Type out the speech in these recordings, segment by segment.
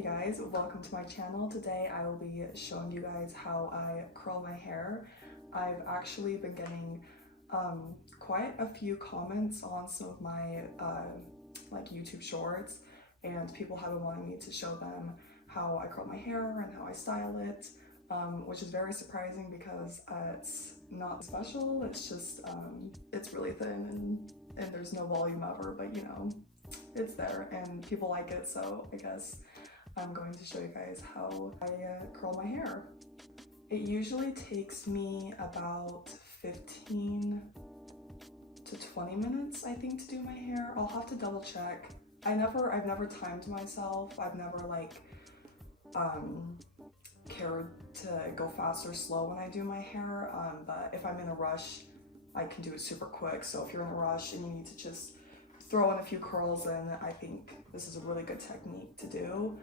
Hey guys, welcome to my channel. Today I will be showing you guys how I curl my hair. I've actually been getting quite a few comments on some of my like YouTube shorts, and people have been wanting me to show them how I curl my hair and how I style it, which is very surprising because it's not special. It's just it's really thin and there's no volume ever, but you know, it's there and people like it, so I guess I'm going to show you guys how I curl my hair. It usually takes me about 15 to 20 minutes, I think, to do my hair. I'll have to double check. I've never timed myself. I've never like cared to go fast or slow when I do my hair, but if I'm in a rush, I can do it super quick. So if you're in a rush and you need to just throw in a few curls in, I think this is a really good technique to do.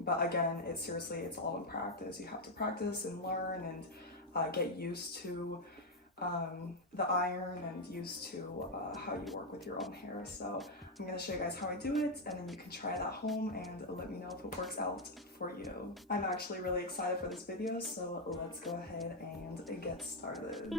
But again, it's all in practice. You have to practice and learn and get used to the iron and used to how you work with your own hair. So I'm going to show you guys how I do it, and then you can try it at home and let me know if it works out for you. I'm actually really excited for this video, so let's go ahead and get started.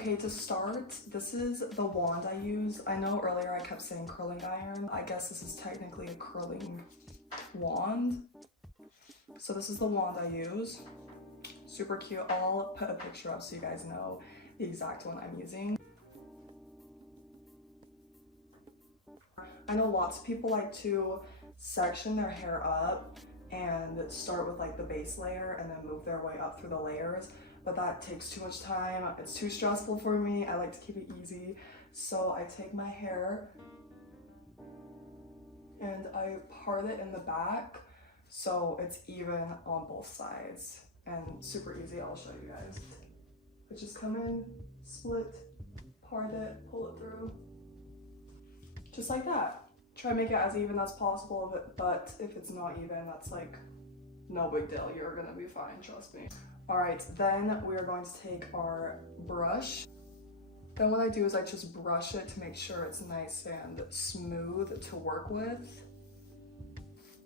Okay, to start, this is the wand I use. I know earlier I kept saying curling iron. I guess this is technically a curling wand. So this is the wand I use. Super cute. I'll put a picture up so you guys know the exact one I'm using. I know lots of people like to section their hair up and start with like the base layer and then move their way up through the layers, but that takes too much time. It's too stressful for me. I like to keep it easy. So I take my hair and I part it in the back so it's even on both sides and super easy. I'll show you guys. I just come in, split, part it, pull it through, just like that. Try to make it as even as possible, but if it's not even, that's like no big deal. You're gonna be fine, trust me. All right, then we are going to take our brush. Then what I do is I just brush it to make sure it's nice and smooth to work with.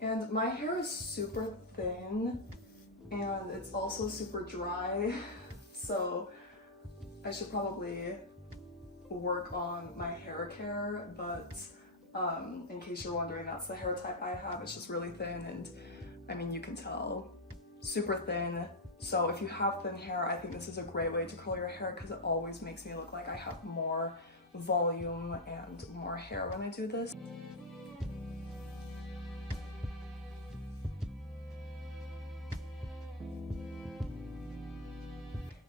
And my hair is super thin and it's also super dry, so I should probably work on my hair care, but in case you're wondering, that's the hair type I have. It's just really thin, and I mean, you can tell, super thin. So if you have thin hair, I think this is a great way to curl your hair because it always makes me look like I have more volume and more hair when I do this.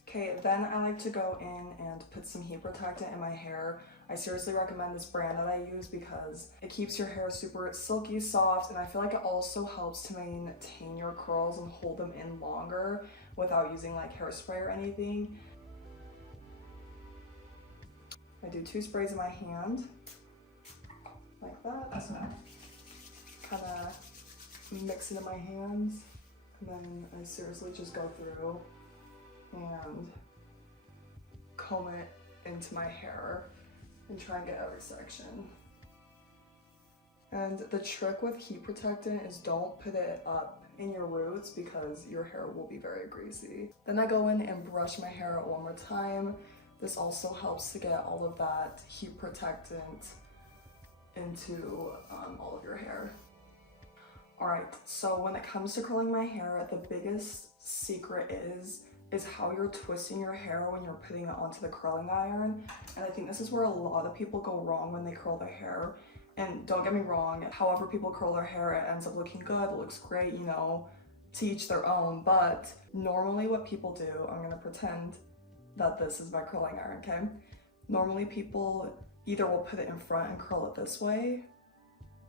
Okay, then I like to go in and put some heat protectant in my hair. I seriously recommend this brand that I use because it keeps your hair super silky, soft, and I feel like it also helps to maintain your curls and hold them in longer without using like hairspray or anything. I do 2 sprays in my hand, like that. Kind of mix it in my hands, and then I seriously just go through and comb it into my hair and try and get every section. And the trick with heat protectant is don't put it up in your roots because your hair will be very greasy. Then I go in and brush my hair one more time. This also helps to get all of that heat protectant into all of your hair. All right, so when it comes to curling my hair, the biggest secret is how you're twisting your hair when you're putting it onto the curling iron. And I think this is where a lot of people go wrong when they curl their hair. And don't get me wrong, however people curl their hair, it ends up looking good, it looks great, you know, to each their own. But normally what people do, I'm gonna pretend that this is my curling iron, okay? Normally people either will put it in front and curl it this way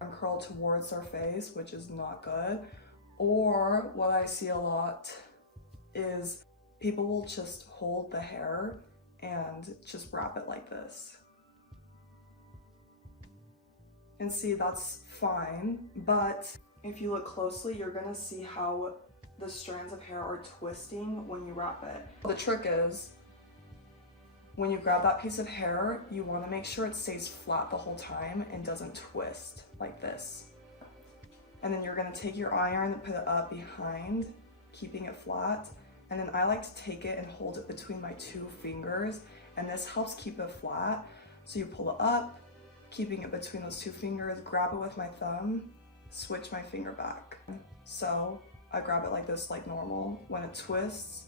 and curl towards their face, which is not good. Or what I see a lot is people will just hold the hair and just wrap it like this. And see, that's fine, but if you look closely, you're gonna see how the strands of hair are twisting when you wrap it. The trick is, when you grab that piece of hair, you want to make sure it stays flat the whole time and doesn't twist like this. And then you're going to take your iron and put it up behind, keeping it flat. And then I like to take it and hold it between my 2 fingers, and this helps keep it flat. So you pull it up, keeping it between those 2 fingers, grab it with my thumb, switch my finger back. So I grab it like this, like normal. When it twists,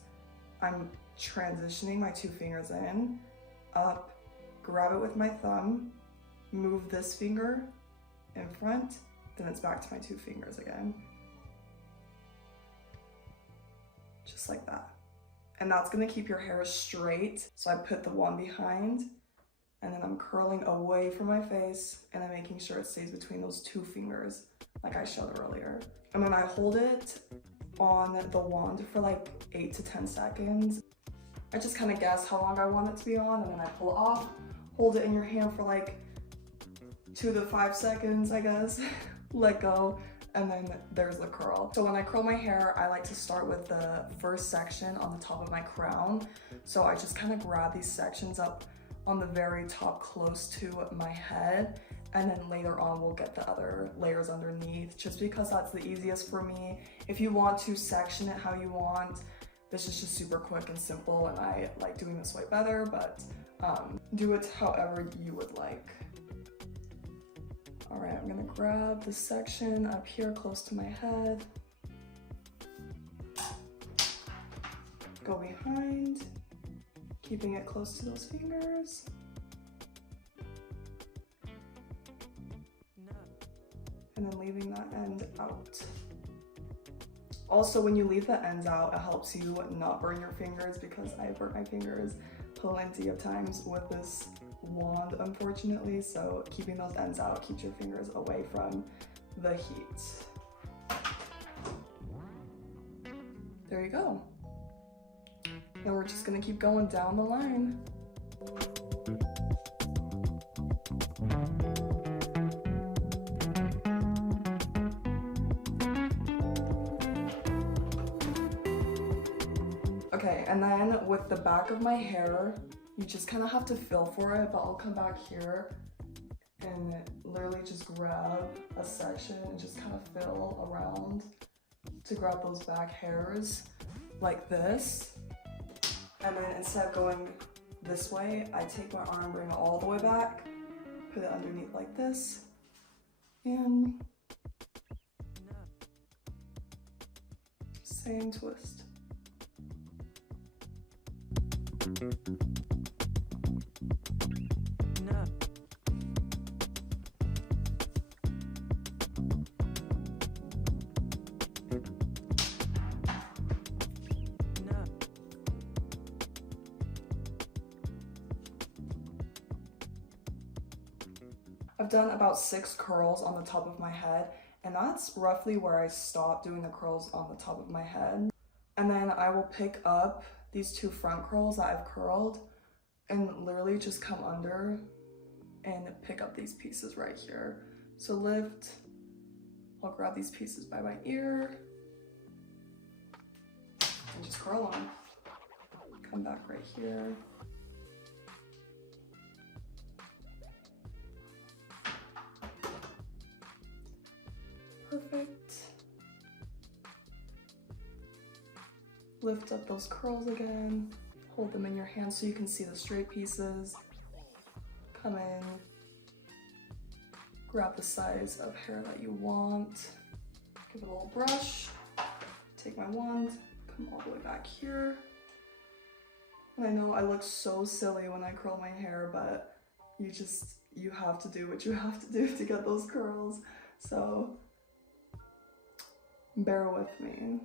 I'm transitioning my 2 fingers in, up, grab it with my thumb, move this finger in front, then it's back to my 2 fingers again. Just like that. And that's gonna keep your hair straight. So I put the one behind, and then I'm curling away from my face, and I'm making sure it stays between those 2 fingers, like I showed earlier. And then I hold it on the wand for like 8 to 10 seconds. I just kind of guess how long I want it to be on, and then I pull it off, hold it in your hand for like 2 to 5 seconds, I guess, let go, and then there's the curl. So when I curl my hair, I like to start with the first section on the top of my crown. So I just kind of grab these sections up on the very top close to my head, and then later on we'll get the other layers underneath, just because that's the easiest for me. If you want to section it how you want, this is just super quick and simple, and I like doing this way better, but do it however you would like. All right, I'm gonna grab the section up here close to my head, go behind, keeping it close to those fingers, and then leaving that end out. Also, when you leave the ends out, it helps you not burn your fingers, because I burnt my fingers plenty of times with this wand, unfortunately. So keeping those ends out keeps your fingers away from the heat. There you go. Now we're just gonna keep going down the line. Okay, and then with the back of my hair, you just kind of have to feel for it, but I'll come back here and literally just grab a section and just kind of feel around to grab those back hairs like this. And then instead of going this way, I take my arm, bring it all the way back, put it underneath like this, and same twist. I've done about 6 curls on the top of my head, and that's roughly where I stop doing the curls on the top of my head. And then I will pick up these 2 front curls that I've curled and literally just come under and pick up these pieces right here. So lift, I'll grab these pieces by my ear and just curl them. Come back right here. Perfect. Lift up those curls again. Hold them in your hand so you can see the straight pieces. Come in. Grab the size of hair that you want. Give it a little brush. Take my wand. Come all the way back here. And I know I look so silly when I curl my hair, but you have to do what you have to do to get those curls. So bear with me.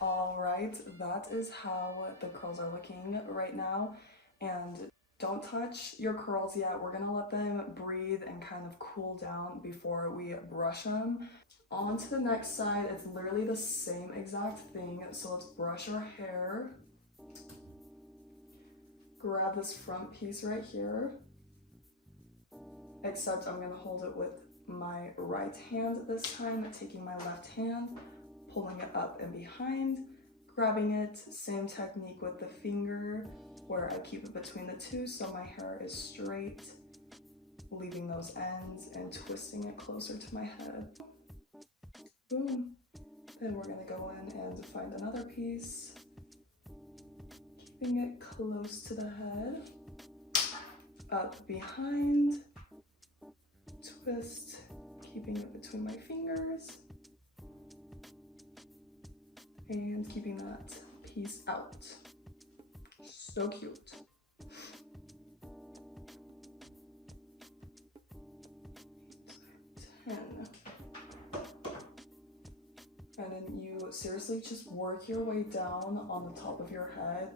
All right, that is how the curls are looking right now. And Don't touch your curls yet. We're gonna let them breathe and kind of cool down before we brush them. On to the next side, it's literally the same exact thing. So let's brush our hair. Grab this front piece right here. Except I'm gonna hold it with my right hand this time, taking my left hand, pulling it up and behind, grabbing it, same technique with the finger, where I keep it between the two so my hair is straight, leaving those ends and twisting it closer to my head. Boom. Then we're gonna go in and find another piece, keeping it close to the head, up behind, twist, keeping it between my fingers, and keeping that piece out. So cute. And then you seriously just work your way down on the top of your head.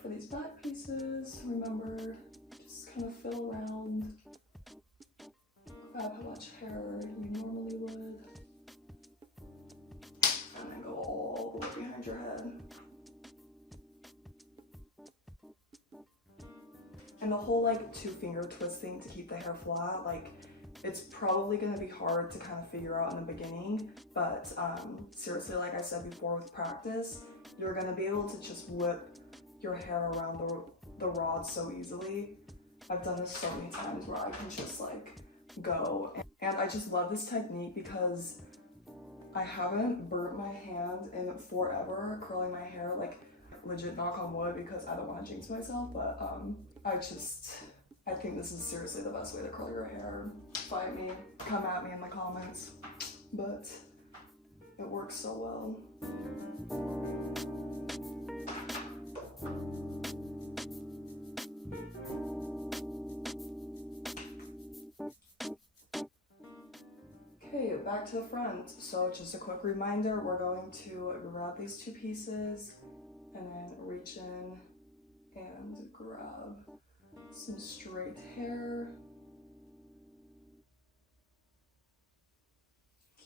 For these back pieces, remember, just kind of fill around, grab how much hair you normally would, and then go all the way behind your head. And the whole like 2-finger twisting to keep the hair flat, like it's probably going to be hard to kind of figure out in the beginning, but seriously, like I said before, with practice, you're going to be able to just whip your hair around the rod so easily. I've done this so many times where I can just like go, and I just love this technique because I haven't burnt my hand in forever curling my hair, like legit knock on wood because I don't want to jinx myself, but I think this is seriously the best way to curl your hair. Fight me, come at me in the comments, but it works so well. Okay, back to the front. So just a quick reminder, we're going to grab these 2 pieces and then reach in and grab some straight hair.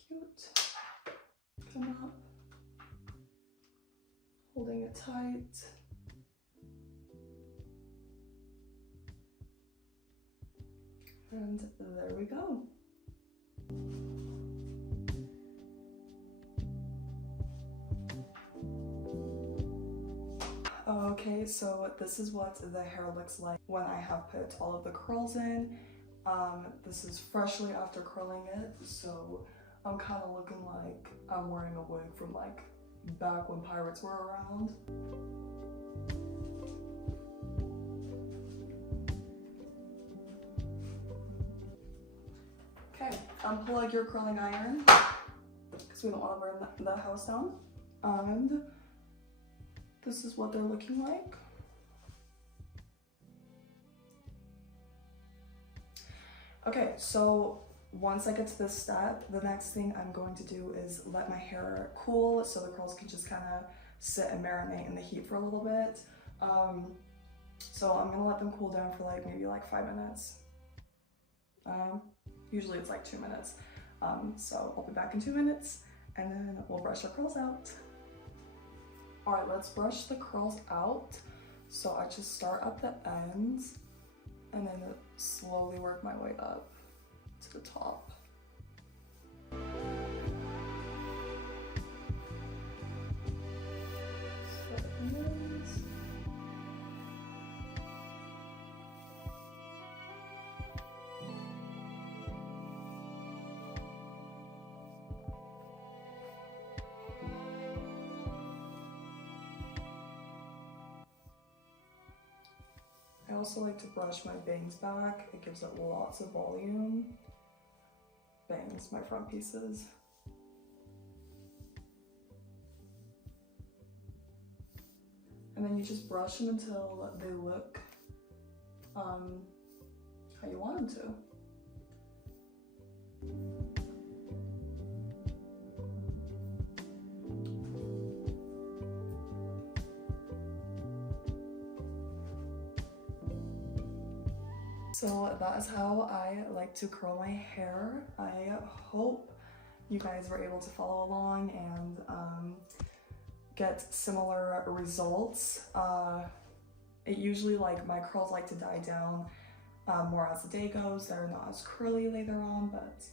Cute. Come up, holding it tight. And there we go. Okay, so this is what the hair looks like when I have put all of the curls in. This is freshly after curling it, so I'm kind of looking like I'm wearing a wig from like back when pirates were around. Okay, unplug your curling iron because we don't want to burn the house down. And this is what they're looking like. Okay, so once I get to this step, the next thing I'm going to do is let my hair cool so the curls can just kind of sit and marinate in the heat for a little bit. So I'm gonna let them cool down for like maybe like 5 minutes. Usually it's like 2 minutes. So I'll be back in 2 minutes and then we'll brush our curls out. All right, let's brush the curls out. So I just start at the ends and then slowly work my way up to the top. I also like to brush my bangs back. It gives it lots of volume. Bangs, my front pieces. and then you just brush them until they look how you want them to. So that is how I like to curl my hair. I hope you guys were able to follow along and get similar results. It usually, like, my curls like to die down more as the day goes. They're not as curly later on, but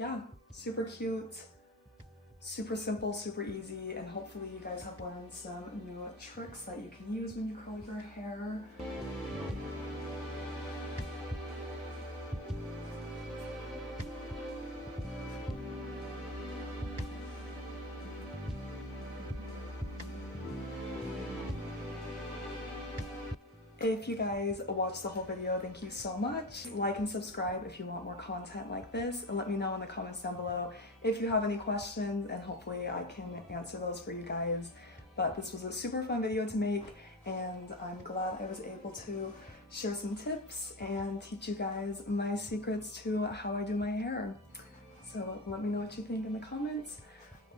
yeah, super cute, super simple, super easy, and hopefully you guys have learned some new tricks that you can use when you curl your hair. If you guys watched the whole video, thank you so much. Like and subscribe if you want more content like this, and let me know in the comments down below if you have any questions, and hopefully I can answer those for you guys. But this was a super fun video to make, and I'm glad I was able to share some tips and teach you guys my secrets to how I do my hair. So let me know what you think in the comments,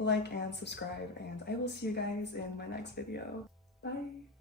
like and subscribe, and I will see you guys in my next video. Bye!